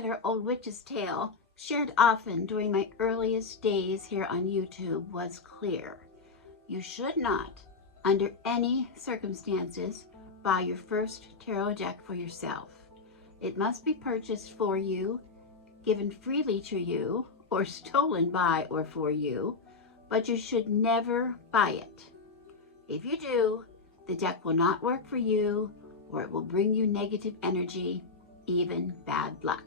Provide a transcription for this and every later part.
particular old witch's tale, shared often during my earliest days here on YouTube, was clear. You should not, under any circumstances, buy your first tarot deck for yourself. It must be purchased for you, given freely to you, or stolen by or for you, but you should never buy it. If you do, the deck will not work for you, or it will bring you negative energy, even bad luck.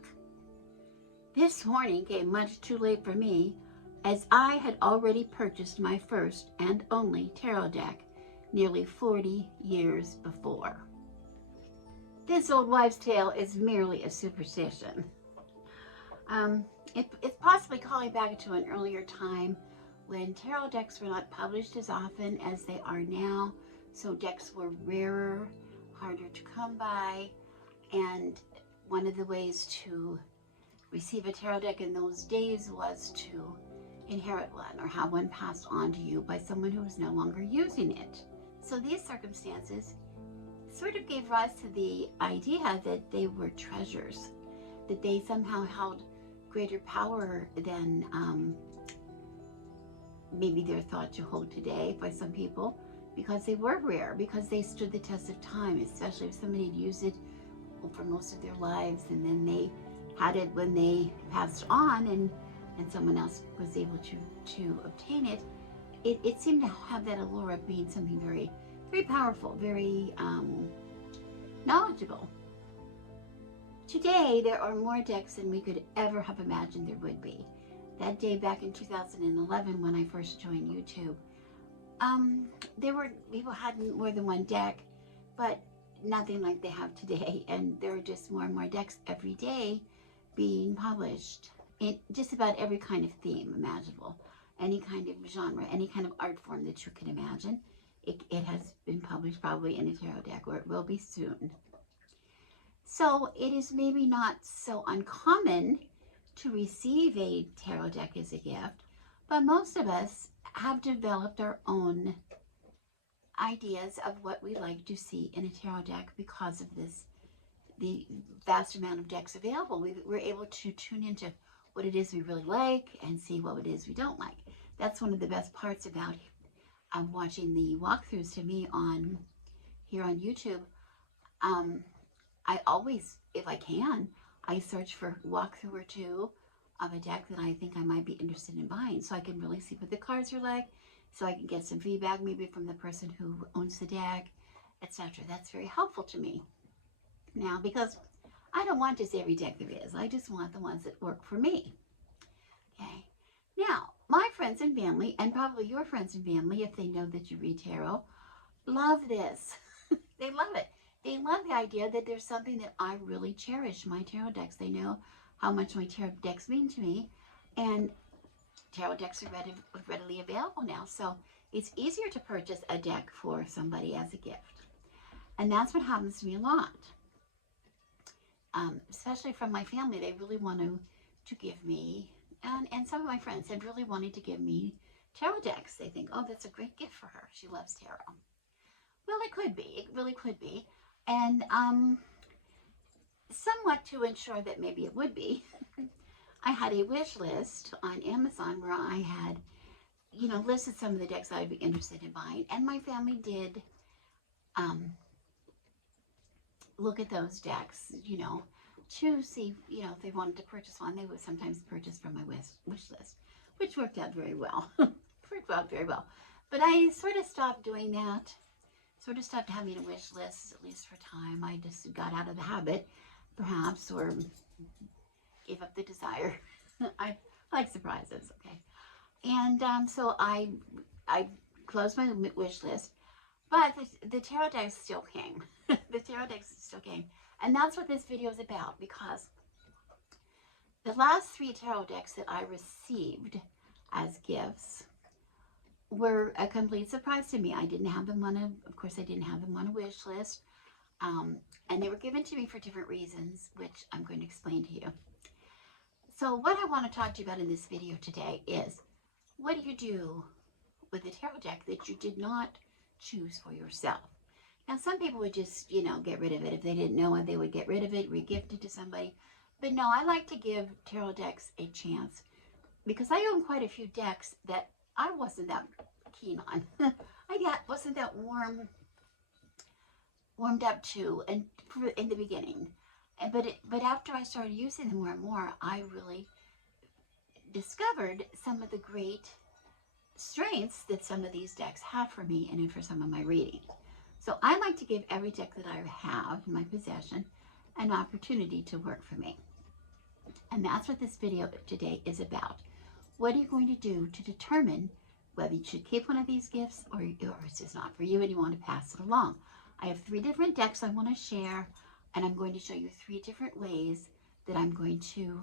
This warning came much too late for me, as I had already purchased my first and only tarot deck nearly 40 years before. This old wives' tale is merely a superstition. It's possibly calling back to an earlier time when tarot decks were not published as often as they are now, so decks were rarer, harder to come by, and one of the ways to receive a tarot deck in those days was to inherit one or have one passed on to you by someone who was no longer using it. So these circumstances sort of gave rise to the idea that they were treasures, that they somehow held greater power than maybe they're thought to hold today by some people, because they were rare, because they stood the test of time, especially if somebody had used it for most of their lives and then they had it when they passed on and someone else was able to obtain it. It seemed to have that allure of being something very, very powerful, very knowledgeable. Today, there are more decks than we could ever have imagined there would be. That day back in 2011 when I first joined YouTube, people had more than one deck, but nothing like they have today. And there are just more and more decks every day being published in just about every kind of theme imaginable, any kind of genre, any kind of art form that you can imagine. It has been published probably in a tarot deck, or it will be soon. So it is maybe not so uncommon to receive a tarot deck as a gift, but most of us have developed our own ideas of what we like to see in a tarot deck because of the vast amount of decks available. We're able to tune into what it is we really like and see what it is we don't like. That's one of the best parts about watching the walkthroughs to me here on YouTube. I always, if I can, I search for a walkthrough or two of a deck that I think I might be interested in buying, so I can really see what the cards are like, so I can get some feedback maybe from the person who owns the deck, etc. That's very helpful to me now, because I don't want just every deck there is. I just want the ones that work for me. Okay. Now, my friends and family, and probably your friends and family, if they know that you read tarot, love this. They love it. They love the idea that there's something that I really cherish, my tarot decks. They know how much my tarot decks mean to me, and tarot decks are readily available now, so it's easier to purchase a deck for somebody as a gift. And that's what happens to me a lot, especially from my family. They really want to give me, and some of my friends have really wanted to give me tarot decks. They think, oh, that's a great gift for her. She loves tarot. Well, it could be. It really could be. And somewhat to ensure that maybe it would be, I had a wish list on Amazon where I had, listed some of the decks I'd be interested in buying. And my family did look at those decks, to see, if they wanted to purchase one. They would sometimes purchase from my wish list, which worked out very well. But I sort of stopped doing that. Sort of stopped having a wish list, at least for time. I just got out of the habit, perhaps, or gave up the desire. I like surprises, okay? And so I closed my wish list, but the tarot decks still came. The tarot decks still came. And that's what this video is about, because the last 3 tarot decks that I received as gifts were a complete surprise to me. I didn't have them of course I didn't have them on a wish list. And they were given to me for different reasons, which I'm going to explain to you. So what I want to talk to you about in this video today is, what do you do with a tarot deck that you did not choose for yourself? Now, some people would just, get rid of it. If they didn't know it, they would get rid of it, re-gift it to somebody. But no, I like to give tarot decks a chance because I own quite a few decks that I wasn't that keen on. Wasn't that warmed up to and in the beginning. But after I started using them more and more, I really discovered some of the great strengths that some of these decks have for me and for some of my readings. So I like to give every deck that I have in my possession an opportunity to work for me. And that's what this video today is about. What are you going to do to determine whether you should keep one of these gifts or it's just not for you and you want to pass it along? I have 3 different decks I want to share, and I'm going to show you 3 different ways that I'm going to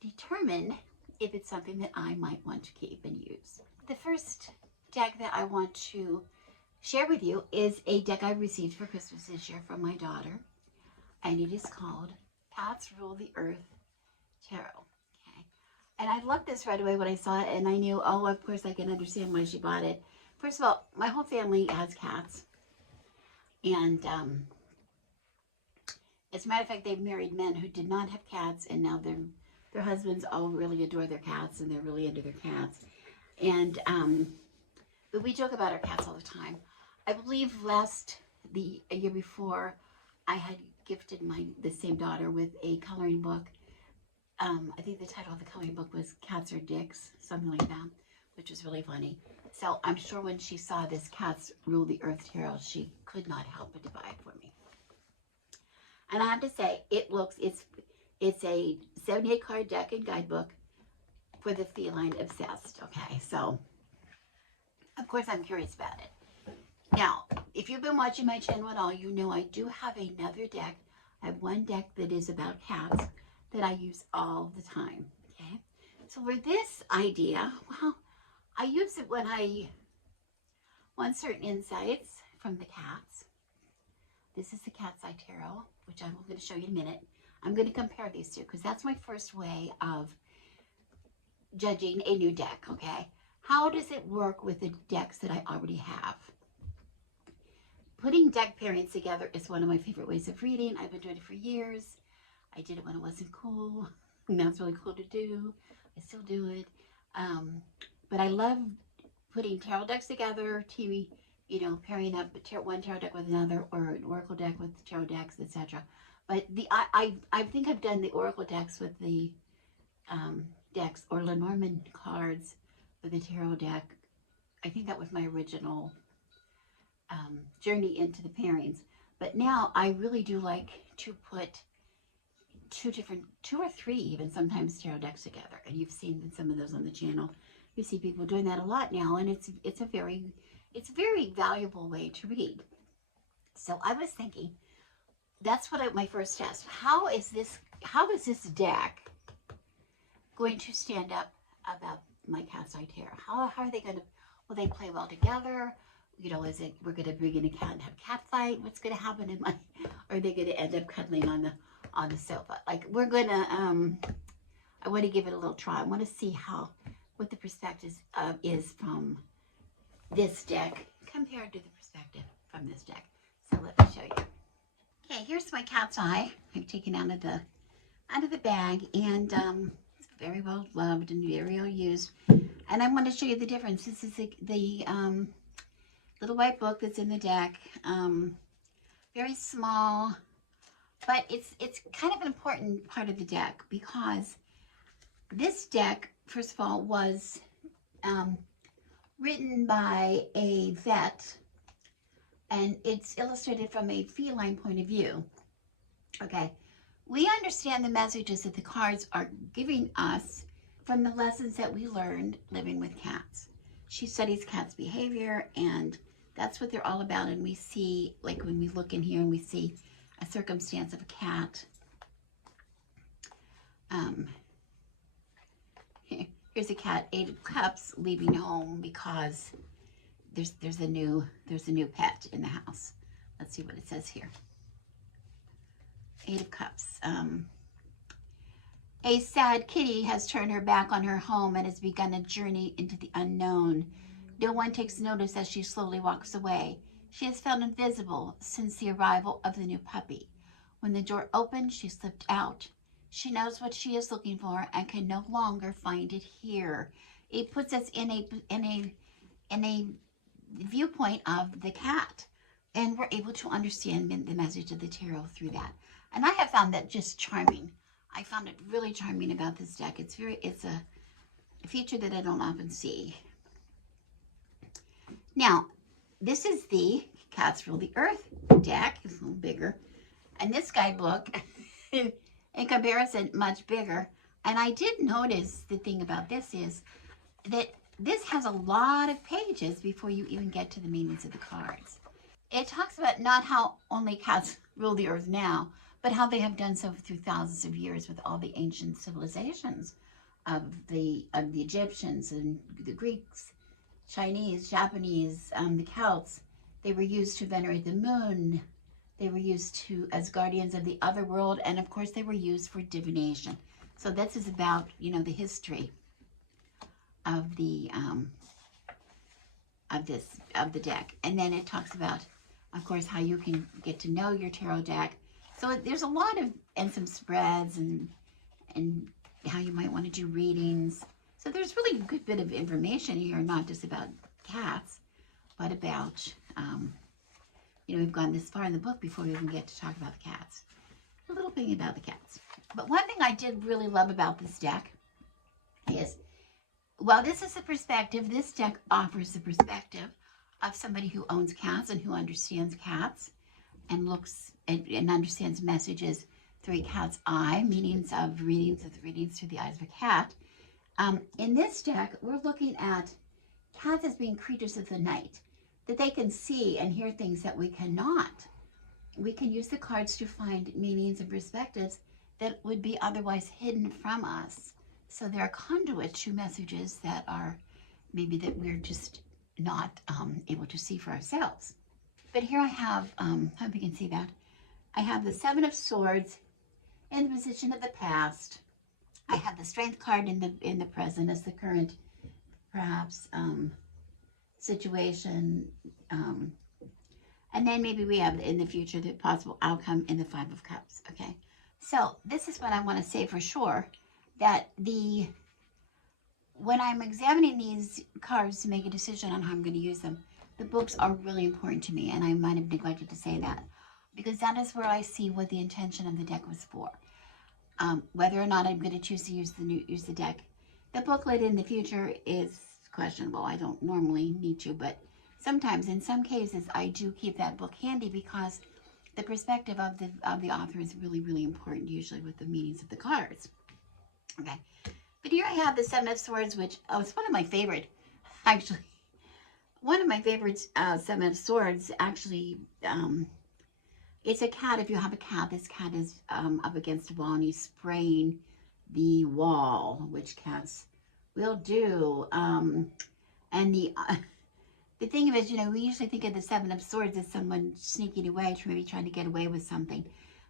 determine if it's something that I might want to keep and use. The first deck that I want to share with you is a deck I received for Christmas this year from my daughter, and it is called Cats Rule the Earth Tarot. Okay, and I loved this right away when I saw it, and I knew, oh, of course I can understand why she bought it. First of all, my whole family has cats, and as a matter of fact, they've married men who did not have cats, and now their husbands all really adore their cats, and they're really into their cats. And but we joke about our cats all the time. I believe a year before, I had gifted the same daughter with a coloring book. I think the title of the coloring book was Cats or Dicks, something like that, which was really funny. So I'm sure when she saw this Cats Rule the Earth Tarot, she could not help but to buy it for me. And I have to say, it's a 78 card deck and guidebook for the feline obsessed. Okay, so of course I'm curious about it. Now, if you've been watching my channel at all, you know I do have another deck. I have one deck that is about cats that I use all the time. Okay, so for this idea, well, I use it when I want certain insights from the cats. This is the Cat's Eye Tarot, which I'm going to show you in a minute. I'm going to compare these two because that's my first way of judging a new deck, okay? How does it work with the decks that I already have? Putting deck pairings together is one of my favorite ways of reading. I've been doing it for years. I did it when it wasn't cool. Now it's really cool to do. I still do it. But I love putting tarot decks together, pairing up one tarot deck with another, or an oracle deck with tarot decks, etc. But I think I've done the oracle decks with the decks, or Lenormand cards with the tarot deck. I think that was my original journey into the pairings. But now I really do like to put two or three even sometimes tarot decks together. And you've seen some of those on the channel. You see people doing that a lot now, and it's a very valuable way to read. So I was thinking, that's my first test. How is this deck going to stand up about my Cat's Eye Tarot? How are they going to, will they play well together? We're going to bring in a cat and have a cat fight? What's going to happen or are they going to end up cuddling on the sofa? Like, we're going to, I want to give it a little try. I want to see what the perspective is from this deck compared to the perspective from this deck. So let me show you. Okay, here's my Cat's Eye. I've taken out of the bag, and it's very well loved and very well used. And I want to show you the difference. This is the little white book that's in the deck. Very small, but it's kind of an important part of the deck, because this deck, first of all, was written by a vet, and it's illustrated from a feline point of view. Okay, we understand the messages that the cards are giving us from the lessons that we learned living with cats. She studies cats' behavior, and that's what they're all about. And we see, like when we look in here and we see a circumstance of a cat. Here's a cat, 8 of Cups, leaving home because there's a new pet in the house. Let's see what it says here. 8 of Cups. A sad kitty has turned her back on her home and has begun a journey into the unknown. No one takes notice as she slowly walks away. She has felt invisible since the arrival of the new puppy. When the door opened, she slipped out. She knows what she is looking for and can no longer find it here. It puts us in a viewpoint of the cat, and we're able to understand the message of the tarot through that. And I have found that just charming. I found it really charming about this deck. It's a feature that I don't often see. Now, this is the Cats Rule the Earth deck. It's a little bigger. And this guidebook, in comparison, much bigger. And I did notice the thing about this is that this has a lot of pages before you even get to the meanings of the cards. It talks about not how only cats rule the earth now, but how they have done so through thousands of years with all the ancient civilizations of the Egyptians and the Greeks, Chinese, Japanese, the Celts. They were used to venerate the moon. They were used as guardians of the other world, and of course they were used for divination. So this is about, the history of the deck. And then it talks about, of course, how you can get to know your tarot deck. So there's a lot of, and some spreads and how you might want to do readings. So there's really a good bit of information here, not just about cats, but about, we've gone this far in the book before we even get to talk about the cats. A little thing about the cats. But one thing I did really love about this deck is, well, this is a perspective. This deck offers the perspective of somebody who owns cats and who understands cats and looks and understands messages through a cat's eye, meanings of readings through the eyes of a cat. In this deck, we're looking at cats as being creatures of the night, that they can see and hear things that we cannot. We can use the cards to find meanings and perspectives that would be otherwise hidden from us. So they're a conduit to messages that are maybe that we're just not able to see for ourselves. But here I have, hope you can see that, I have the Seven of Swords in the position of the past. I have the Strength card in the present as the current, perhaps, situation. And then maybe we have in the future the possible outcome in the Five of Cups. Okay, so this is what I want to say for sure, that when I'm examining these cards to make a decision on how I'm going to use them, the books are really important to me, and I might have neglected to say that, because that is where I see what the intention of the deck was for. Whether or not I'm going to choose to use the deck, the booklet in the future is questionable. I don't normally need to, but sometimes, in some cases, I do keep that book handy because the perspective of the author is really, really important, usually with the meanings of the cards. Okay, but here I have the Seven of Swords, which, it's one of my favorite, actually. One of my favorite Seven of Swords, actually, it's a cat. If you have a cat, this cat is up against a wall and he's spraying the wall, which cats will do. And the thing is, we usually think of the Seven of Swords as someone sneaking away, maybe trying to get away with something.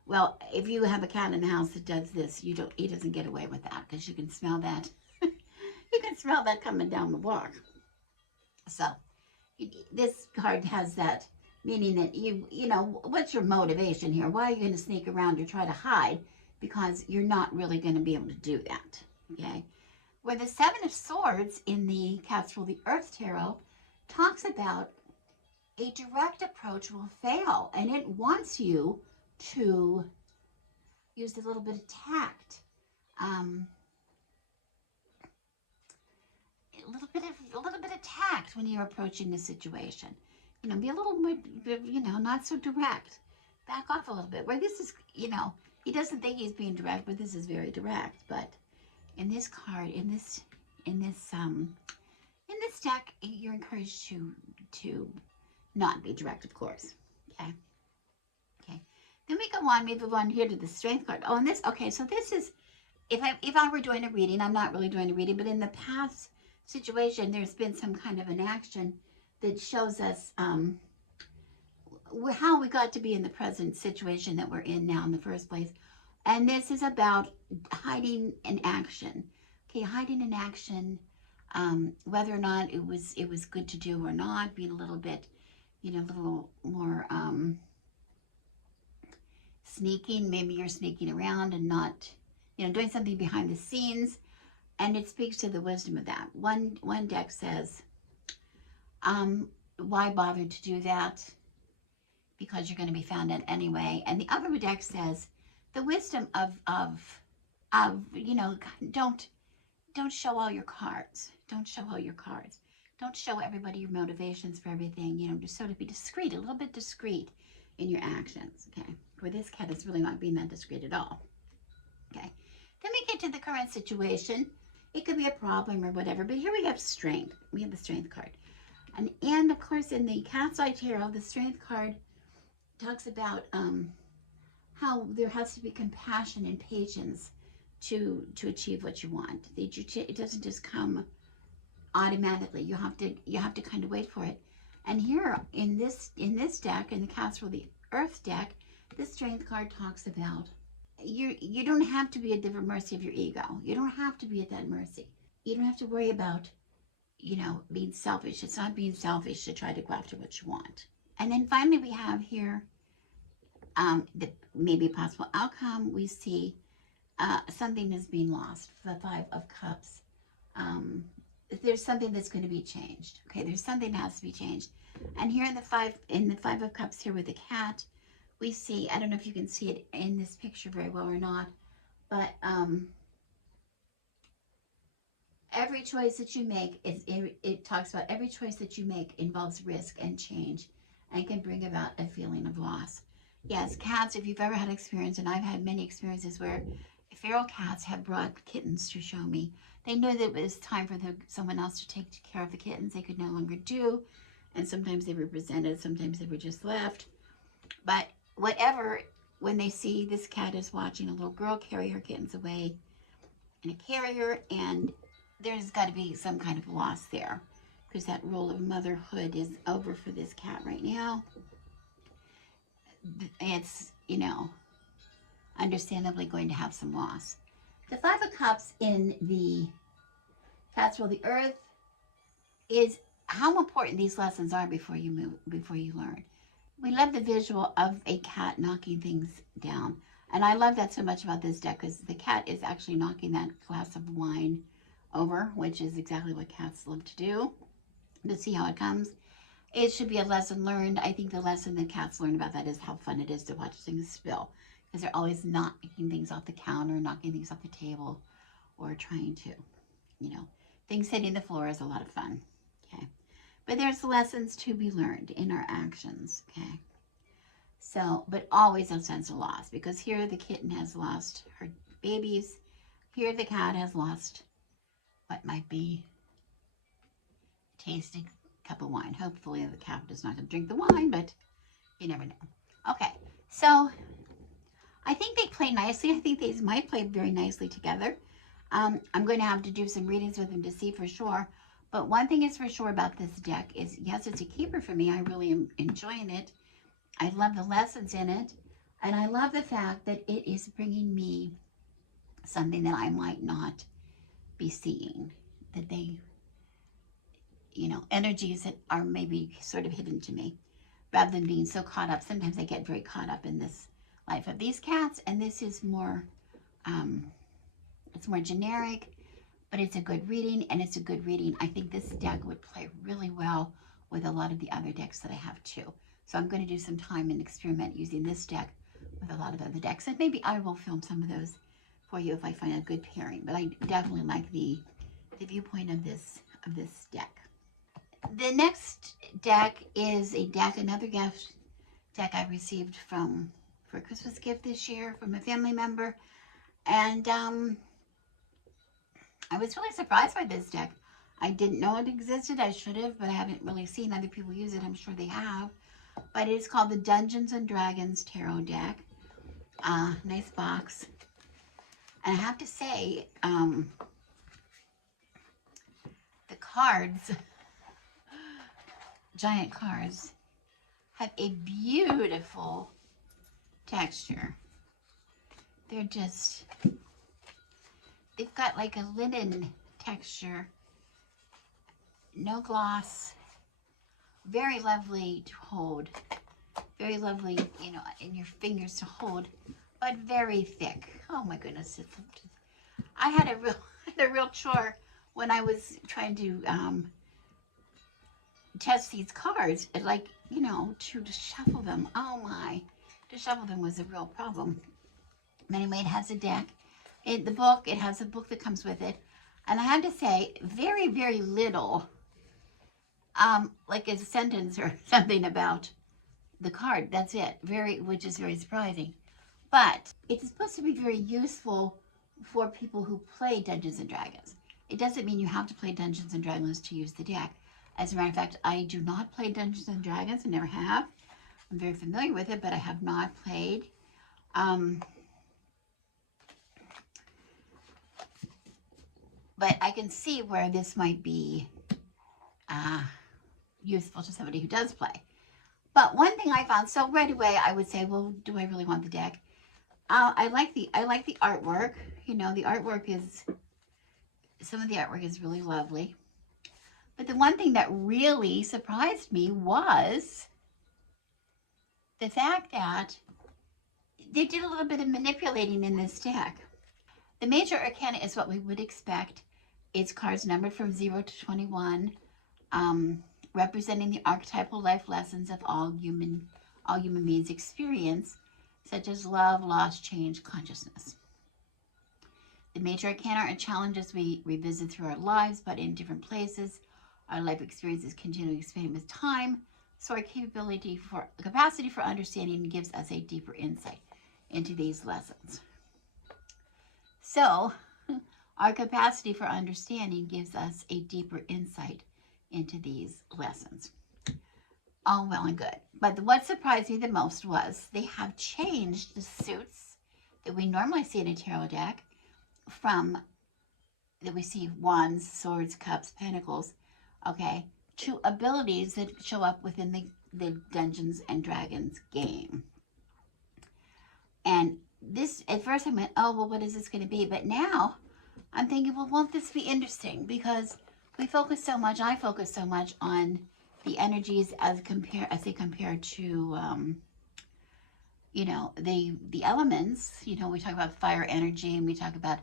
Well, if you have a cat in the house that does this, he doesn't get away with that, because you can smell that. You can smell that coming down the walk. So this card has that meaning that what's your motivation here? Why are you going to sneak around or try to hide? Because you're not really going to be able to do that. Okay. Where the Seven of Swords in the Cats Rule the Earth Tarot talks about a direct approach will fail, and it wants you to use a little bit of tact, a little bit of tact when you're approaching the situation. Be a little more, not so direct. Back off a little bit. Where this is, he doesn't think he's being direct, but this is very direct. But in this card, in this deck, you're encouraged to not be direct, of course. Okay. Okay. Then we go on. We move on here to the Strength card. Oh, and this. Okay. So this is, if I were doing a reading, I'm not really doing a reading, but in the past situation, there's been some kind of an action that shows us how we got to be in the present situation that we're in now in the first place. And this is about hiding an action. Okay, hiding an action, whether or not it was good to do or not, being a little bit, a little more sneaking. Maybe you're sneaking around and not doing something behind the scenes, and it speaks to the wisdom of that. One deck says, why bother to do that? Because you're going to be found out anyway. And the other deck says, the wisdom of don't show all your cards. Don't show all your cards. Don't show everybody your motivations for everything. Just sort of be discreet, a little bit discreet in your actions. Okay. Where this cat is really not being that discreet at all. Okay. Then we get to the current situation. It could be a problem or whatever, but here we have strength. We have the strength card. And of course, in the Cat's Eye Tarot, the strength card talks about how there has to be compassion and patience to achieve what you want. It doesn't just come automatically. You have to kind of wait for it. And here in this deck, in the Cat's Eye, the Earth deck, this strength card talks about you don't have to be at the mercy of your ego. You don't have to be at that mercy. You don't have to worry about being selfish. It's not being selfish to try to go after what you want. And then finally we have here the maybe possible outcome. We see something is being lost. The Five of Cups. There's something that's going to be changed. Okay, there's something that has to be changed. And here in the Five of Cups here with the cat, we see, I don't know if you can see it in this picture very well or not, but every choice that you make, it talks about every choice that you make involves risk and change and can bring about a feeling of loss. Yes, cats, if you've ever had experience, and I've had many experiences where feral cats have brought kittens to show me. They knew that it was time for someone else to take care of the kittens. They could no longer do, and sometimes they were presented, sometimes they were just left. But whatever, when they see this cat is watching a little girl carry her kittens away in a carrier, and there's got to be some kind of loss there, because that role of motherhood is over for this cat right now. It's, understandably going to have some loss. The Five of Cups in the Cat's Eye, the Earth, is how important these lessons are before you learn. We love the visual of a cat knocking things down. And I love that so much about this deck, because the cat is actually knocking that glass of wine over, which is exactly what cats love to do. To see how it comes. It should be a lesson learned. I think the lesson that cats learn about that is how fun it is to watch things spill. Because they're always knocking things off the counter, knocking things off the table, or trying to, things hitting the floor is a lot of fun. Okay. But there's lessons to be learned in our actions. Okay. So, but always a sense of loss, because here the kitten has lost her babies. Here the cat has lost what might be tasting cup of wine. Hopefully the cat is not going to drink the wine, but you never know. Okay, so I think they play nicely. I think these might play very nicely together. I'm going to have to do some readings with them to see for sure. But one thing is for sure about this deck is, yes, it's a keeper for me. I really am enjoying it. I love the lessons in it. And I love the fact that it is bringing me something that I might not be seeing. That they, energies that are maybe sort of hidden to me, rather than being so caught up. Sometimes I get very caught up in this life of these cats, and this is more, it's more generic, but it's a good reading, and it's a good reading. I think this deck would play really well with a lot of the other decks that I have too. So I'm going to do some time and experiment using this deck with a lot of other decks, and maybe I will film some of those for you if I find a good pairing. But I definitely like the viewpoint of this deck. The next deck is another gift deck I received for a Christmas gift this year from a family member, and I was really surprised by this deck. I didn't know it existed. I should have, but I haven't really seen other people use it. I'm sure they have. But it's called the Dungeons and Dragons Tarot deck. Nice box. And I have to say, the cards, giant cards, have a beautiful texture. They've got like a linen texture, no gloss, very lovely to hold, very lovely, in your fingers to hold, but very thick. Oh my goodness, I had a real, had a real chore when I was trying to test these cards. Like, you know, to shuffle them. Oh my, to shuffle them was a real problem. Anyway, it has a deck. The book, it has a book that comes with it. And I have to say, very, very little, like a sentence or something about the card. That's it. Which is very surprising. But it's supposed to be very useful for people who play Dungeons and Dragons. It doesn't mean you have to play Dungeons and Dragons to use the deck. As a matter of fact, I do not play Dungeons and Dragons. I never have. I'm very familiar with it, but I have not played. But I can see where this might be useful to somebody who does play. But one thing I found, so right away I would say, well, do I really want the deck? I like the artwork. You know, the artwork is, some of the artwork is really lovely. But the one thing that really surprised me was the fact that they did a little bit of manipulating in this deck. The major arcana is what we would expect. It's cards numbered from 0 to 21, representing the archetypal life lessons of all human beings experience, such as love, loss, change, consciousness. The major arcana are challenges we revisit through our lives, but in different places. Our life experiences continually expand with time, so our capacity for understanding gives us a deeper insight into these lessons. So, our capacity for understanding gives us a deeper insight into these lessons. All well and good. But what surprised me the most was they have changed the suits that we normally see in a tarot deck from, that we see wands, swords, cups, pentacles, okay, to abilities that show up within the Dungeons and Dragons game. And this, at first I went, oh, well, what is this going to be? But now I'm thinking, well, won't this be interesting? Because I focus so much on the energies as they compare to, you know, the elements. You know, we talk about fire energy and we talk about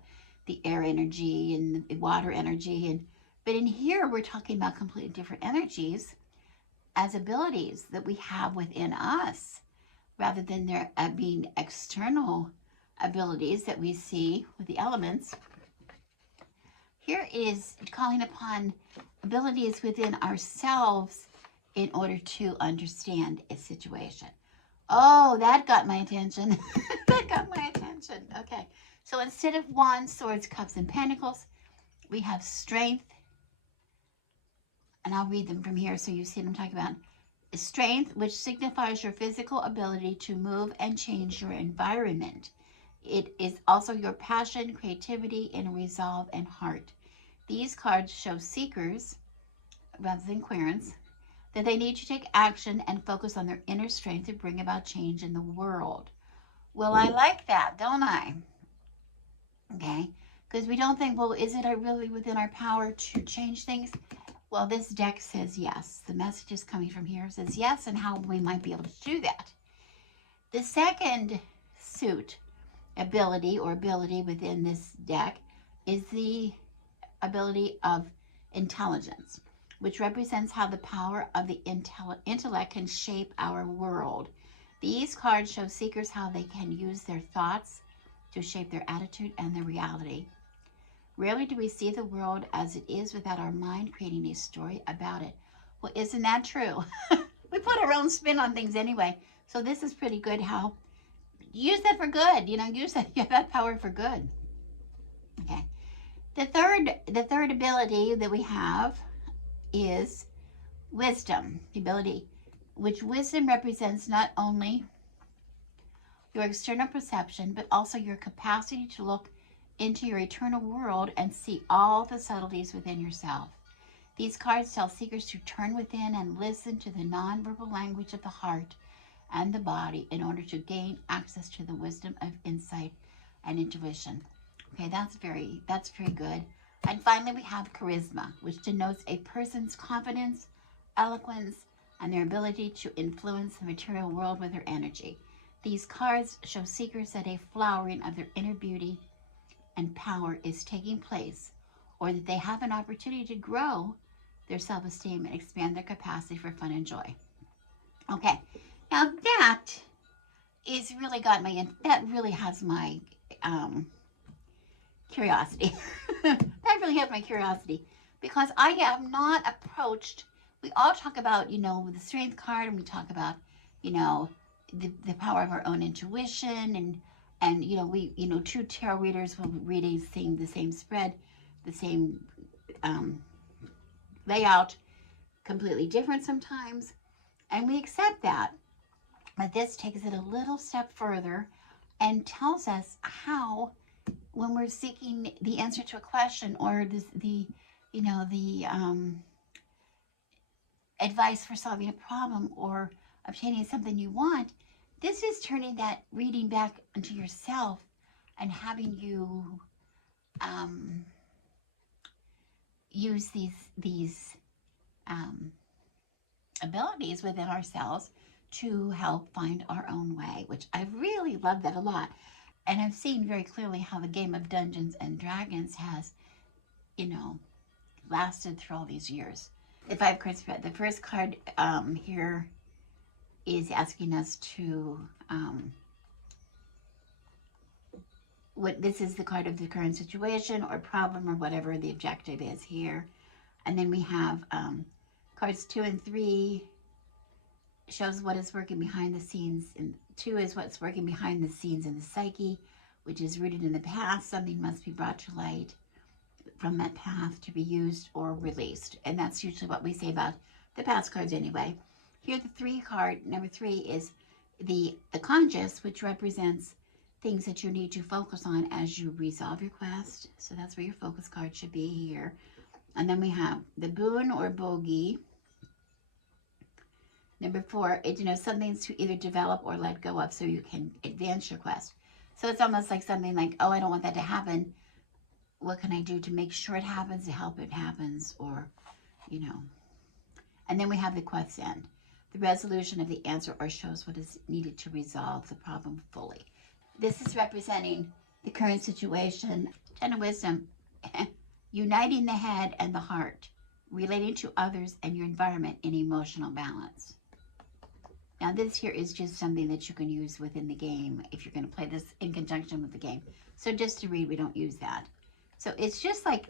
the air energy and the water energy. But in here, we're talking about completely different energies as abilities that we have within us, rather than there being external abilities that we see with the elements. Here is calling upon abilities within ourselves in order to understand a situation. Oh, that got my attention. That got my attention. Okay, so instead of wands, swords, cups, and pentacles, we have strength. And I'll read them from here so you see what I'm talking about. Strength, which signifies your physical ability to move and change your environment. It is also your passion, creativity, and resolve and heart. These cards show seekers, rather than querents, that they need to take action and focus on their inner strength to bring about change in the world. Well, I like that, don't I? Okay, because we don't think, well, is it really within our power to change things? Well, this deck says yes. The message is coming from here says yes, and how we might be able to do that. The second suit ability within this deck is the ability of intelligence, which represents how the power of the intellect can shape our world. These cards show seekers how they can use their thoughts to shape their attitude and their reality. Rarely do we see the world as it is without our mind creating a story about it. Well, isn't that true? We put our own spin on things anyway. So this is pretty good. How use that for good, you know, use that power for good. Okay. The third ability that we have is wisdom, the ability, which wisdom represents not only your external perception, but also your capacity to look into your eternal world and see all the subtleties within yourself. These cards tell seekers to turn within and listen to the nonverbal language of the heart and the body in order to gain access to the wisdom of insight and intuition. Okay, that's very good. And finally, we have charisma, which denotes a person's confidence, eloquence, and their ability to influence the material world with their energy. These cards show seekers that a flowering of their inner beauty and power is taking place, or that they have an opportunity to grow their self-esteem and expand their capacity for fun and joy. Okay, now that is really that really has my curiosity. That really has my curiosity, because I have not approached, we all talk about, the strength card, and we talk about, the power of our own intuition, and we, two tarot readers will read the same spread, the same layout, completely different sometimes, and we accept that. But this takes it a little step further and tells us how, when we're seeking the answer to a question, or the advice for solving a problem or obtaining something you want, this is turning that reading back into yourself and having you use these abilities within ourselves to help find our own way, which I really love that a lot. And I've seen very clearly how the game of Dungeons and Dragons has, lasted through all these years. The 5 card spread. The first card here is asking us to, this is the card of the current situation or problem or whatever the objective is here. And then we have cards 2 and 3 shows what is working behind the scenes, and 2 is what's working behind the scenes in the psyche, which is rooted in the past. Something must be brought to light from that path to be used or released, and that's usually what we say about the past cards anyway. Here the 3 card, number 3, is the conscious, which represents things that you need to focus on as you resolve your quest. So that's where your focus card should be here. And then we have the boon or bogey. Number 4, it something to either develop or let go of so you can advance your quest. So it's almost like something like, oh, I don't want that to happen. What can I do to make sure it happens, to help it happens, or, And then we have the quest end, the resolution of the answer, or shows what is needed to resolve the problem fully. This is representing the current situation. 10 of Wisdom, uniting the head and the heart, relating to others and your environment in emotional balance. Now this here is just something that you can use within the game if you're going to play this in conjunction with the game. So just to read, we don't use that. So it's just like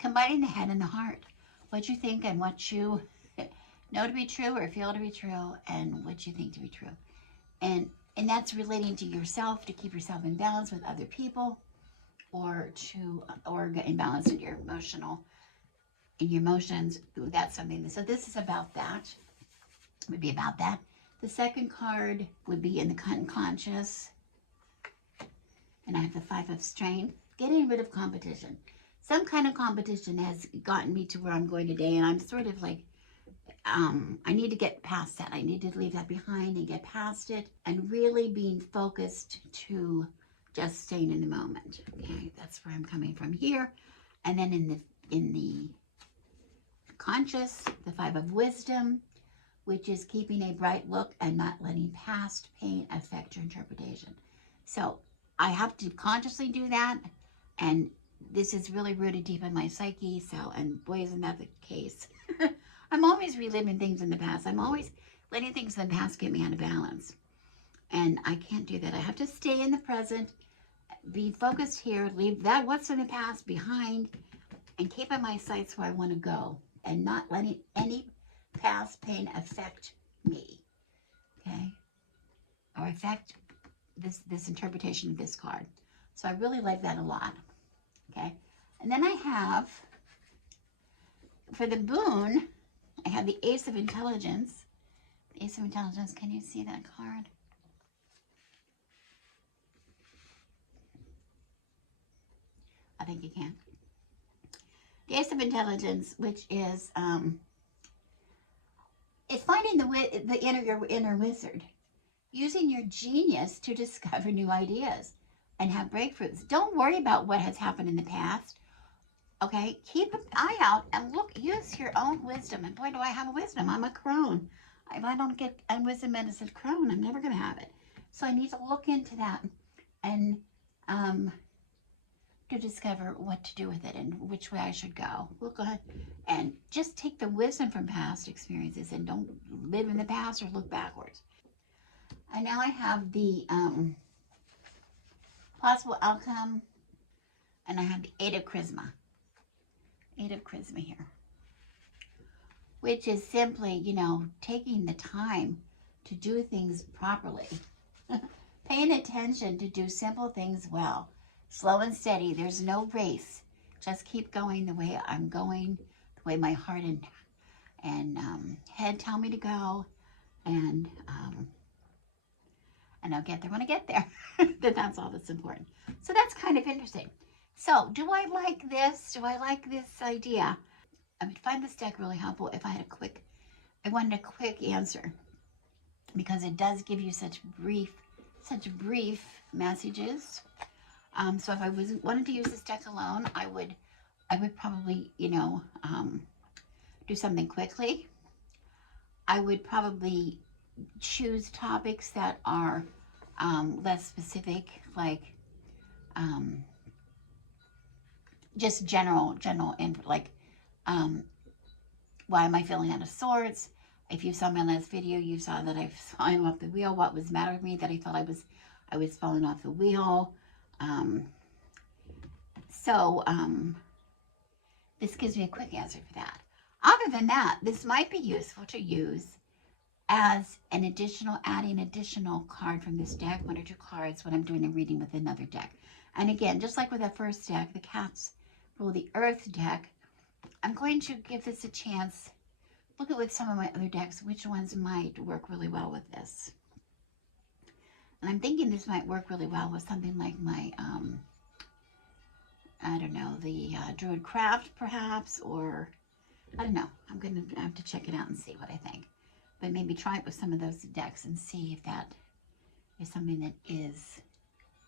combining the head and the heart. What you think and what you know to be true or feel to be true, and what you think to be true. And that's relating to yourself, to keep yourself in balance with other people, or get in balance in your emotions. That's something. So this is about that. Would be about that. The second card would be in the unconscious. And I have the 5 of Strength. Getting rid of competition. Some kind of competition has gotten me to where I'm going today, and I'm sort of like, I need to get past that. I need to leave that behind and get past it, and really being focused to just staying in the moment. Okay, that's where I'm coming from here. And then in the conscious, the 5 of Wisdom, which is keeping a bright look and not letting past pain affect your interpretation. So I have to consciously do that, and this is really rooted deep in my psyche. So, and boy, isn't that the case. I'm always reliving things in the past. I'm always letting things in the past get me out of balance. And I can't do that. I have to stay in the present, be focused here, leave that what's in the past behind, and keep in my sights where I want to go, and not letting any past pain affect me, okay? Or affect this interpretation of this card. So I really like that a lot, okay? And then I have, for the boon, I have the Ace of Intelligence. The Ace of Intelligence, can you see that card? I think you can. The Ace of Intelligence, which is, it's finding your inner wizard, using your genius to discover new ideas and have breakthroughs. Don't worry about what has happened in the past. Okay, keep an eye out and look, use your own wisdom. And boy, do I have a wisdom. I'm a crone. If I don't get a wisdom medicine crone, I'm never going to have it. So I need to look into that and to discover what to do with it and which way I should go. We'll go ahead and just take the wisdom from past experiences and don't live in the past or look backwards. And now I have the possible outcome, and I have the Eight of Charisma. Eight of Charisma here, which is simply, you know, taking the time to do things properly. Paying attention to do simple things well. Slow and steady. There's no race. Just keep going the way I'm going, the way my heart and head tell me to go, and I'll get there when I get there. That's all that's important. So that's kind of interesting. So do I like this? Do I like this idea? I would find this deck really helpful if I wanted a quick answer, because it does give you such brief messages. So if I wanted to use this deck alone, I would probably, you know, do something quickly. I would probably choose topics that are less specific, like just general, like why am I feeling out of sorts? If you saw my last video, you saw that I was falling off the wheel. What was the matter with me? That I thought I was falling off the wheel. This gives me a quick answer for that. Other than that, this might be useful to use as an additional, adding additional card from this deck, 1 or 2 cards, when I'm doing a reading with another deck. And again, just like with that first deck, the Cats Rule the Earth deck, I'm going to give this a chance. Look at with some of my other decks, which ones might work really well with this. And I'm thinking this might work really well with something like my, I don't know, the Druid Craft perhaps, or I don't know. I'm going to have to check it out and see what I think. But maybe try it with some of those decks and see if that is something that is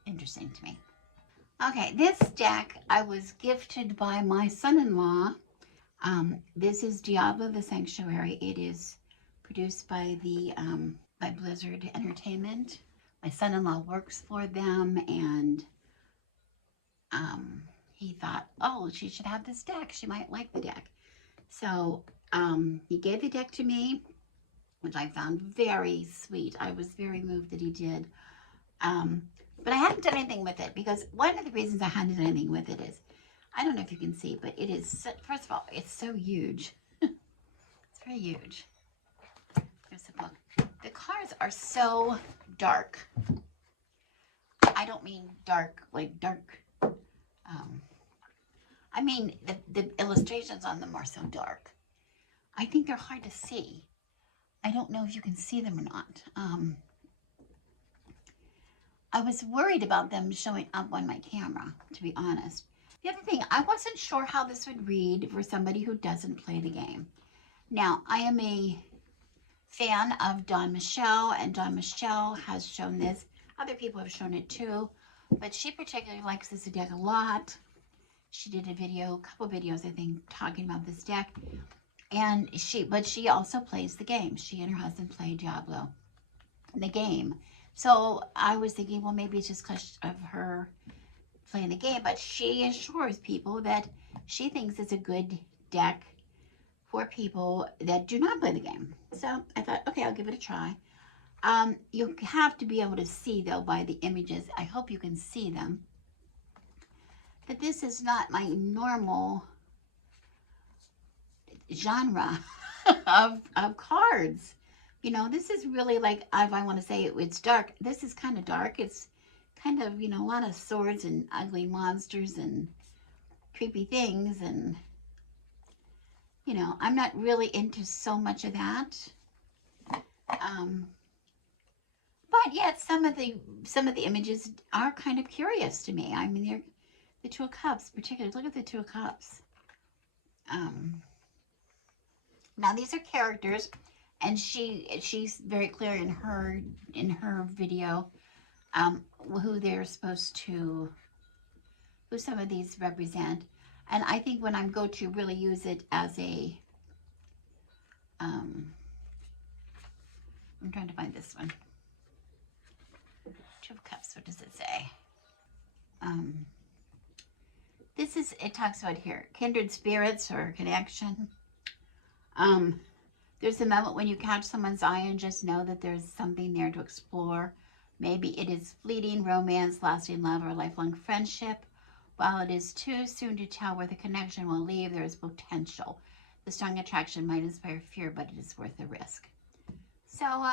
interesting to me. Okay, this deck I was gifted by my son-in-law. This is Diablo the Sanctuary. It is produced by by Blizzard Entertainment. My son-in-law works for them, and he thought, oh, she should have this deck. She might like the deck. So he gave the deck to me, which I found very sweet. I was very moved that he did. But I hadn't done anything with it, because one of the reasons I hadn't done anything with it is, I don't know if you can see, but it is, first of all, it's so huge. It's very huge. There's the book. The cards are so dark. I don't mean dark, like dark. I mean, the illustrations on them are so dark. I think they're hard to see. I don't know if you can see them or not. I was worried about them showing up on my camera, to be honest. The other thing, I wasn't sure how this would read for somebody who doesn't play the game. Now, I am a fan of Dawn Michelle, and Dawn Michelle has shown this. Other people have shown it too, but she particularly likes this deck a lot. She did a video, a couple videos, I think, talking about this deck. And but she also plays the game. She and her husband play Diablo, the game. So I was thinking, well, maybe it's just because of her playing the game, but she assures people that she thinks it's a good deck for people that do not play the game. So I thought, okay, I'll give it a try. You have to be able to see, though, by the images, I hope you can see them, that this is not my normal genre of cards. You know, this is really like, if I want to say it's dark, this is kind of dark. It's kind of, you know, a lot of swords and ugly monsters and creepy things. And, you know, I'm not really into so much of that. But yet some of the images are kind of curious to me. I mean, they're the Two of Cups, particularly. Look at the Two of Cups. Now these are characters, and she's very clear in her video who they're supposed to, who some of these represent. And I think when I'm going to really use it as a, I'm trying to find this one. Two of Cups, what does it say? This is, it talks about here, kindred spirits or connection. There's a moment when you catch someone's eye and just know that there's something there to explore. Maybe it is fleeting romance, lasting love, or lifelong friendship. While it is too soon to tell where the connection will lead, there is potential. The strong attraction might inspire fear, but it is worth the risk. So,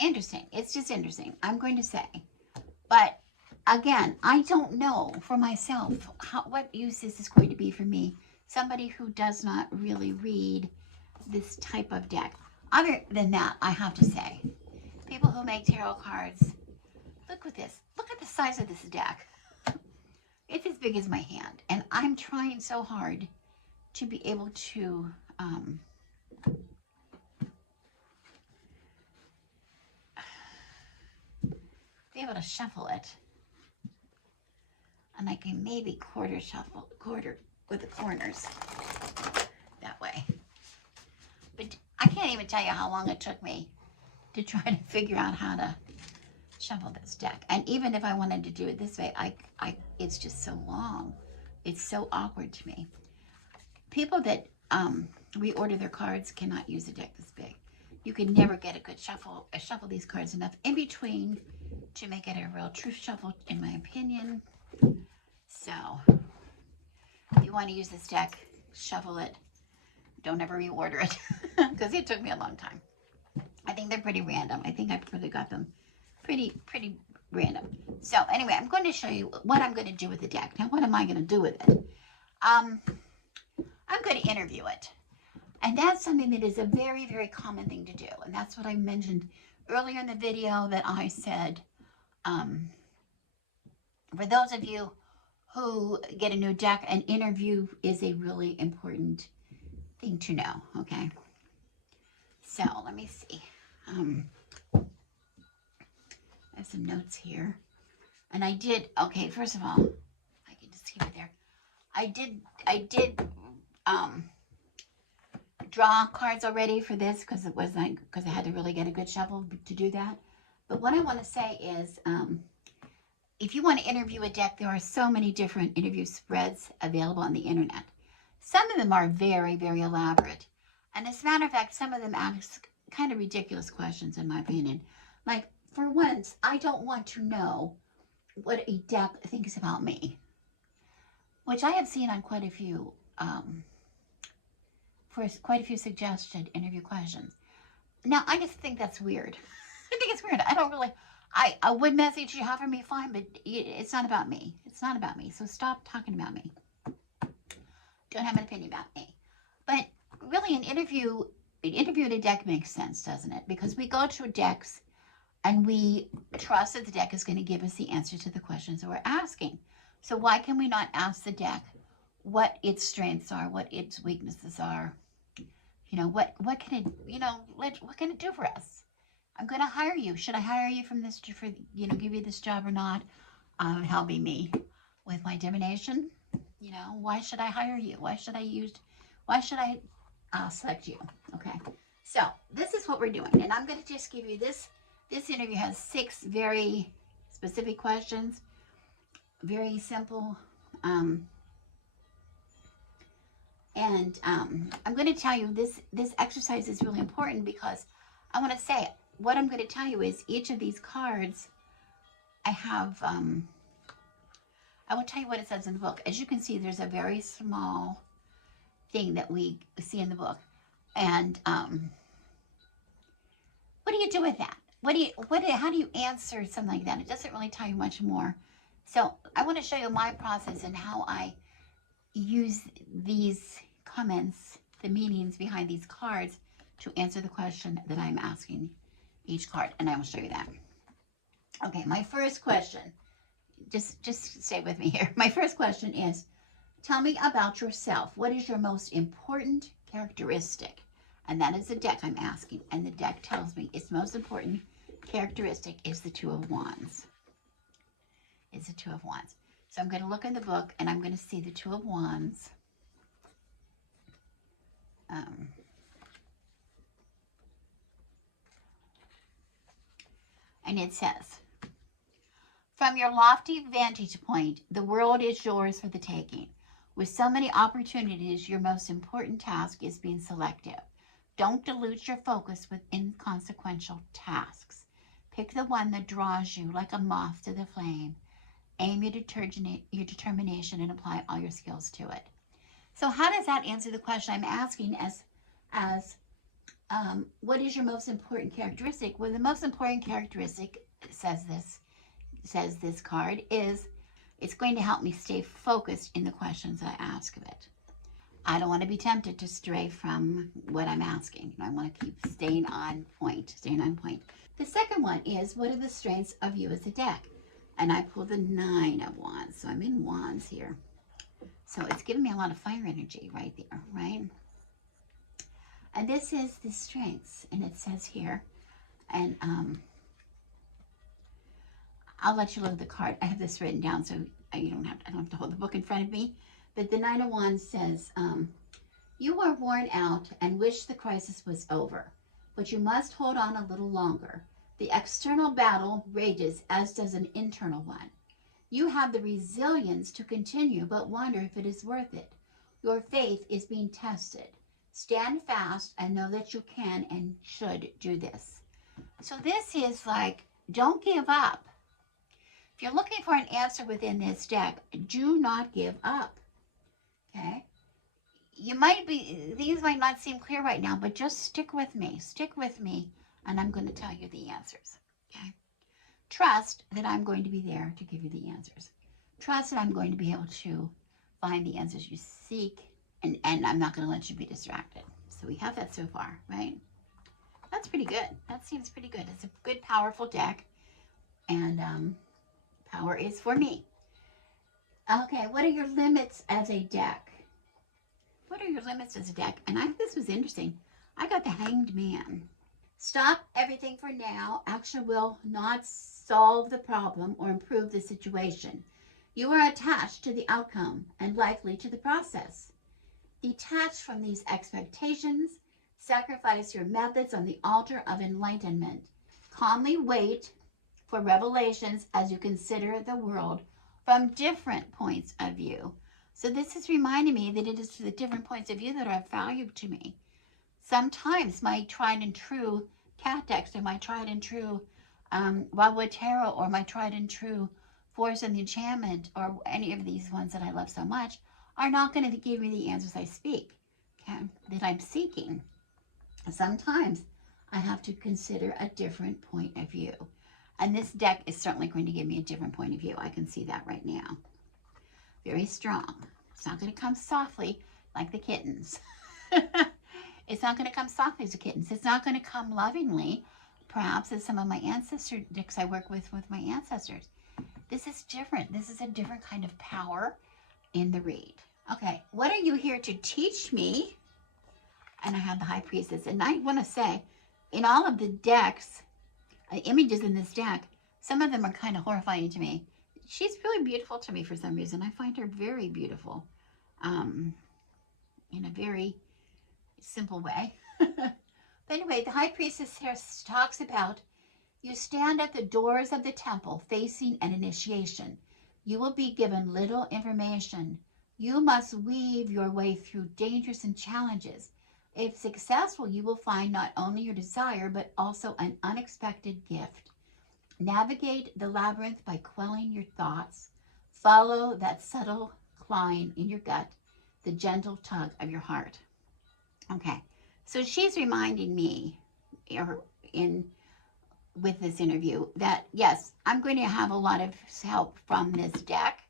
interesting. It's just interesting, I'm going to say. But again, I don't know for myself what use this is going to be for me. Somebody who does not really read this type of deck. Other than that, I have to say, people who make tarot cards, look at this. Look at the size of this deck. It's as big as my hand. And I'm trying so hard to be able to shuffle it. And I can maybe quarter with the corners that way. But I can't even tell you how long it took me to try to figure out how to shuffle this deck. And even if I wanted to do it this way, it's just so long. It's so awkward to me. People that reorder their cards cannot use a deck this big. You can never get a good shuffle these cards enough in between to make it a real truth shuffle, in my opinion. So, if you want to use this deck, shuffle it. Don't ever reorder it, because it took me a long time. I think they're pretty random. I think I probably got them pretty random. So, anyway, I'm going to show you what I'm going to do with the deck. Now, what am I going to do with it? I'm going to interview it. And that's something that is a very, very common thing to do. And that's what I mentioned earlier in the video, that I said, for those of you who get a new deck, an interview is a really important thing to know, okay? So, let me see. I have some notes here. And I did, okay, first of all, I can just see right there. I did draw cards already for this, because I had to really get a good shuffle to do that. But what I want to say is, if you want to interview a deck, there are so many different interview spreads available on the internet. Some of them are very, very elaborate. And as a matter of fact, some of them ask kind of ridiculous questions, in my opinion. Like, for once, I don't want to know what a deck thinks about me, which I have seen on quite a few, suggested interview questions. Now, I just think that's weird. I think it's weird. I don't really, I would message you for me, fine, but it's not about me. It's not about me. So stop talking about me. Don't have an opinion about me. But really, an interview in a deck makes sense, doesn't it? Because we go to decks and we trust that the deck is going to give us the answer to the questions that we're asking. So why can we not ask the deck what its strengths are, what its weaknesses are? You know, what can it, what can it do for us? I'm going to hire you. Should I hire you give you this job or not? Helping me with my divination. Why should I hire you? Why should I select you? Okay. So this is what we're doing. And I'm going to just give you this. This interview has 6 very specific questions. Very simple. I'm going to tell you this exercise is really important, because I want to say what I'm going to tell you is each of these cards I have, I will tell you what it says in the book. As you can see, there's a very small thing that we see in the book. And what do you do with that? How do you answer something like that? It doesn't really tell you much more. So I want to show you my process and how I use these comments, the meanings behind these cards, to answer the question that I'm asking each card. And I will show you that. Okay, my first question, just stay with me here. My first question is, tell me about yourself. What is your most important characteristic? And that is the deck I'm asking. And the deck tells me its most important characteristic is the 2 of Wands. It's the 2 of Wands. So I'm going to look in the book and I'm going to see the 2 of Wands. And it says, From your lofty vantage point, the world is yours for the taking. With so many opportunities, your most important task is being selective. Don't dilute your focus with inconsequential tasks. Pick the one that draws you like a moth to the flame. Aim your determination and apply all your skills to it. So how does that answer the question I'm asking as what is your most important characteristic? Well, the most important characteristic, says this card, is it's going to help me stay focused in the questions I ask of it. I don't want to be tempted to stray from what I'm asking. I want to keep staying on point. The second one is, what are the strengths of you as a deck? And I pulled the 9 of Wands, so I'm in Wands here. So it's giving me a lot of fire energy right there, right? And this is the strengths, and it says here, and I'll let you look at the card. I have this written down, so I don't have to hold the book in front of me. But the 9 of Wands says, you are worn out and wish the crisis was over, but you must hold on a little longer. The external battle rages, as does an internal one. You have the resilience to continue, but wonder if it is worth it. Your faith is being tested. Stand fast and know that you can and should do this. So this is like, don't give up. If you're looking for an answer within this deck, do not give up. Okay? These might not seem clear right now, but just stick with me. Stick with me, and I'm going to tell you the answers. Okay? Trust that I'm going to be there to give you the answers. Trust that I'm going to be able to find the answers you seek, and I'm not going to let you be distracted. So we have that so far, right? That's pretty good. That seems pretty good. It's a good, powerful deck, and power is for me. Okay, what are your limits as a deck? What are your limits as a deck? And this was interesting. I got the Hanged Man. Stop everything for now. Action will not solve the problem or improve the situation. You are attached to the outcome and likely to the process. Detach from these expectations. Sacrifice your methods on the altar of enlightenment. Calmly wait for revelations as you consider the world from different points of view. So this is reminding me that it is the different points of view that are of value to me. Sometimes my tried and true cat decks, or my tried and true Wildwood Tarot, or my tried and true Force and the Enchantment, or any of these ones that I love so much, are not going to give me the answers I speak, okay, that I'm seeking. Sometimes I have to consider a different point of view. And this deck is certainly going to give me a different point of view. I can see that right now. Very strong. It's not going to come softly like the kittens. It's not going to come softly as the kittens. It's not going to come lovingly, perhaps, as some of my ancestor decks I work with my ancestors. This is different. This is a different kind of power in the read. Okay, what are you here to teach me? And I have the High Priestess. And I want to say, in all of the decks, images in this deck, some of them are kind of horrifying to me. She's really beautiful to me for some reason. I find her very beautiful in a very simple way. But anyway, the High Priestess here talks about, you stand at the doors of the temple facing an initiation. You will be given little information. You must weave your way through dangers and challenges. If successful, you will find not only your desire, but also an unexpected gift. Navigate the labyrinth by quelling your thoughts. Follow that subtle climb in your gut, the gentle tug of your heart. Okay, so she's reminding me with this interview that, yes, I'm going to have a lot of help from this deck.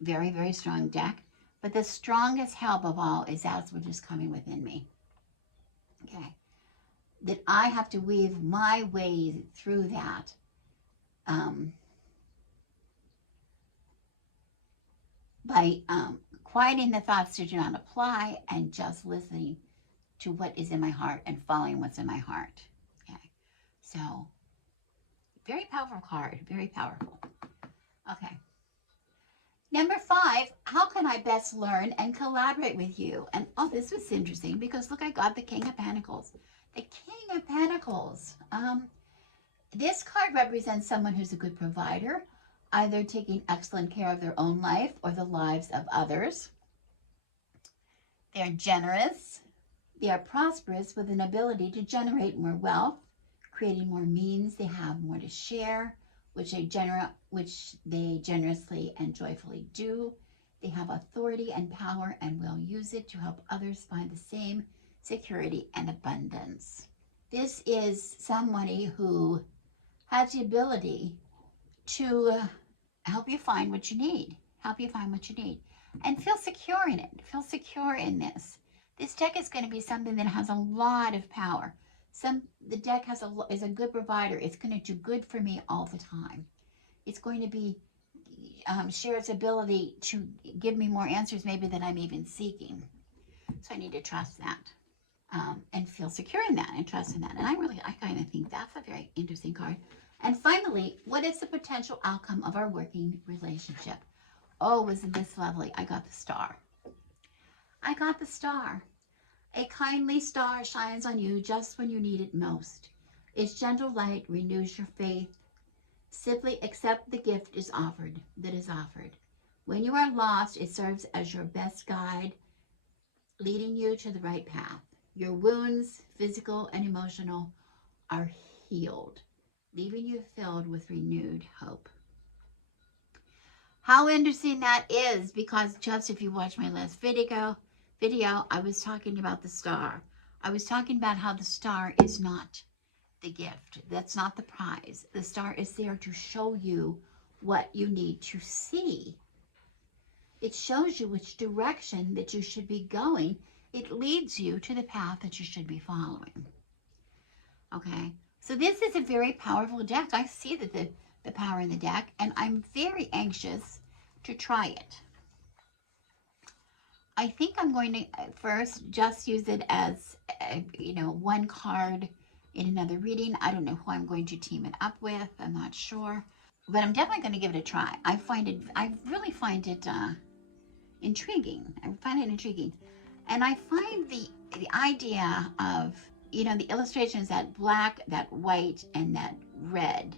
Very, very strong deck. But the strongest help of all is that's what is coming within me. Okay, that I have to weave my way through that. By quieting the thoughts that do not apply and just listening to what is in my heart and following what's in my heart. Okay, so very powerful card, very powerful. Okay. Number 5, how can I best learn and collaborate with you? And oh, this was interesting because look, I got the King of Pentacles. The King of Pentacles. This card represents someone who's a good provider, either taking excellent care of their own life or the lives of others. They're generous. They are prosperous with an ability to generate more wealth, creating more means. They have more to share, which they generously and joyfully do. They have authority and power and will use it to help others find the same security and abundance. This is somebody who has the ability to help you find what you need, and feel secure in it. Feel secure in this. This deck is going to be something that has a lot of power. The deck is a good provider. It's going to do good for me all the time. It's going to be share its ability to give me more answers maybe than I'm even seeking. So I need to trust that and feel secure in that and trust in that. And I kind of think that's a very interesting card. And finally, what is the potential outcome of our working relationship? Oh, wasn't this lovely? I got the star. I got the star. A kindly star shines on you just when you need it most. Its gentle light renews your faith. Simply accept the gift that is offered. When you are lost, it serves as your best guide, leading you to the right path. Your wounds, physical and emotional, are healed, leaving you filled with renewed hope. How interesting that is, because just if you watch my last video, I was talking about the star. I was talking about how the star is not the gift. That's not the prize. The star is there to show you what you need to see. It shows you which direction that you should be going. It leads you to the path that you should be following. Okay, so this is a very powerful deck. I see that the power in the deck, and I'm very anxious to try it. I think I'm going to first just use it as, one card in another reading. I don't know who I'm going to team it up with. I'm not sure, but I'm definitely going to give it a try. I really find it intriguing. And I find the idea of, the illustrations, that black, that white, and that red,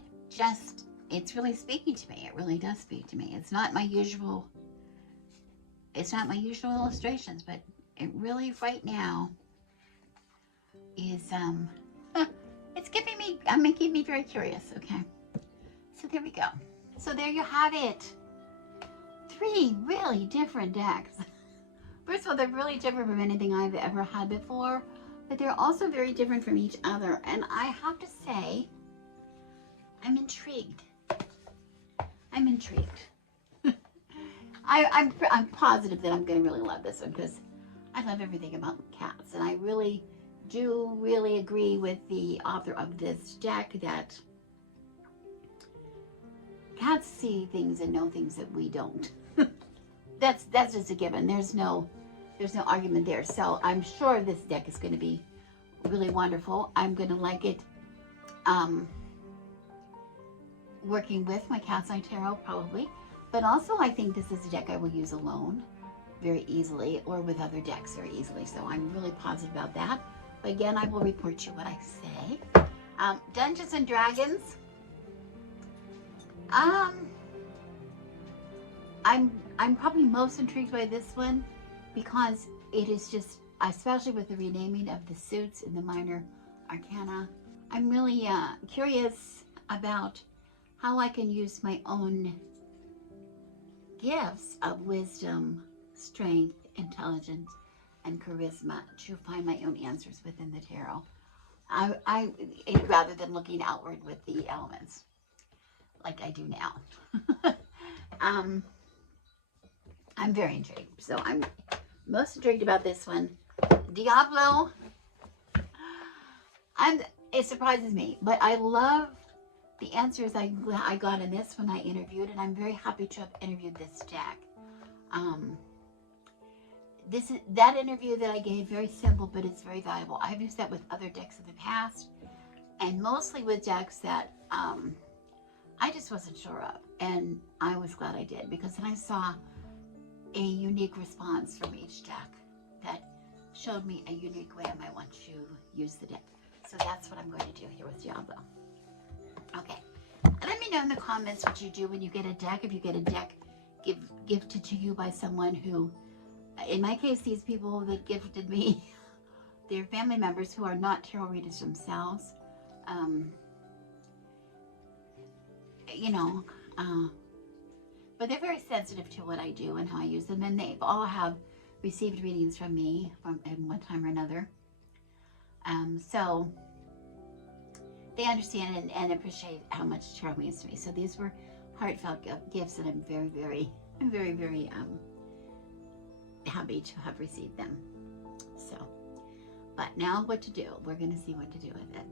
it's really speaking to me. It really does speak to me. It's not my usual illustrations, but it really right now is, it's making me very curious. Okay. So there we go. So there you have it. 3 really different decks. First of all, they're really different from anything I've ever had before, but they're also very different from each other. And I have to say, I'm intrigued. I'm positive that I'm going to really love this one, because I love everything about cats. And I really do agree with the author of this deck that cats see things and know things that we don't. That's just a given. There's no argument there. So I'm sure this deck is going to be really wonderful. I'm going to like it working with my Cat's Eye Tarot, probably. But also, I think this is a deck I will use alone very easily, or with other decks very easily. So I'm really positive about that. But again, I will report to you what I say. Dungeons and Dragons. I'm probably most intrigued by this one because it is just, especially with the renaming of the suits in the minor arcana, I'm really curious about how I can use my own gifts of wisdom, strength, intelligence, and charisma to find my own answers within the tarot. Rather than looking outward with the elements like I do now. I'm very intrigued. So I'm most intrigued about this one. Diablo. It surprises me, but I love the answers I got in this when I interviewed, and I'm very happy to have interviewed this deck. That interview that I gave, very simple, but it's very valuable. I've used that with other decks in the past, and mostly with decks that I just wasn't sure of, and I was glad I did, because then I saw a unique response from each deck that showed me a unique way I might want to use the deck. So that's what I'm going to do here with Diablo. Okay, Let me know in the comments what you do when you get a deck. If you get a deck gifted to you by someone who, in my case, these people that gifted me, they're family members who are not tarot readers themselves. You know, but they're very sensitive to what I do and how I use them, and they all have received readings from me in one time or another. So they understand and appreciate how much tarot means to me. So these were heartfelt gifts, and I'm very, very happy to have received them. So, but now what to do? We're going to see what to do with it.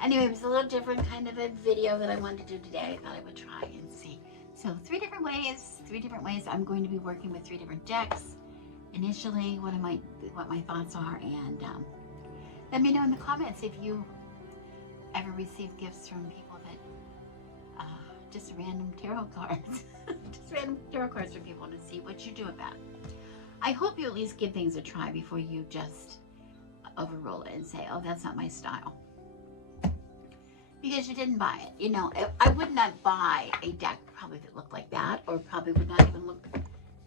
Anyway, it was a little different kind of a video that I wanted to do today. I thought I would try and see. So 3 different ways. I'm going to be working with 3 different decks. Initially, what my thoughts are, and let me know in the comments if you ever received gifts from people that just random tarot cards, just random tarot cards from people, to see what you do about it. I hope you at least give things a try before you just overrule it and say, oh, that's not my style. Because you didn't buy it. You know, I would not buy a deck probably that looked like that, or probably would not even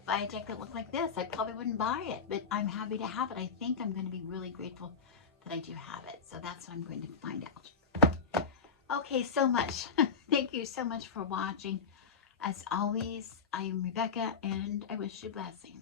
buy a deck that looked like this. I probably wouldn't buy it, but I'm happy to have it. I think I'm going to be really grateful that I do have it. So that's what I'm going to find out. Okay, so much. Thank you so much for watching. As always, I am Rebecca, and I wish you blessings.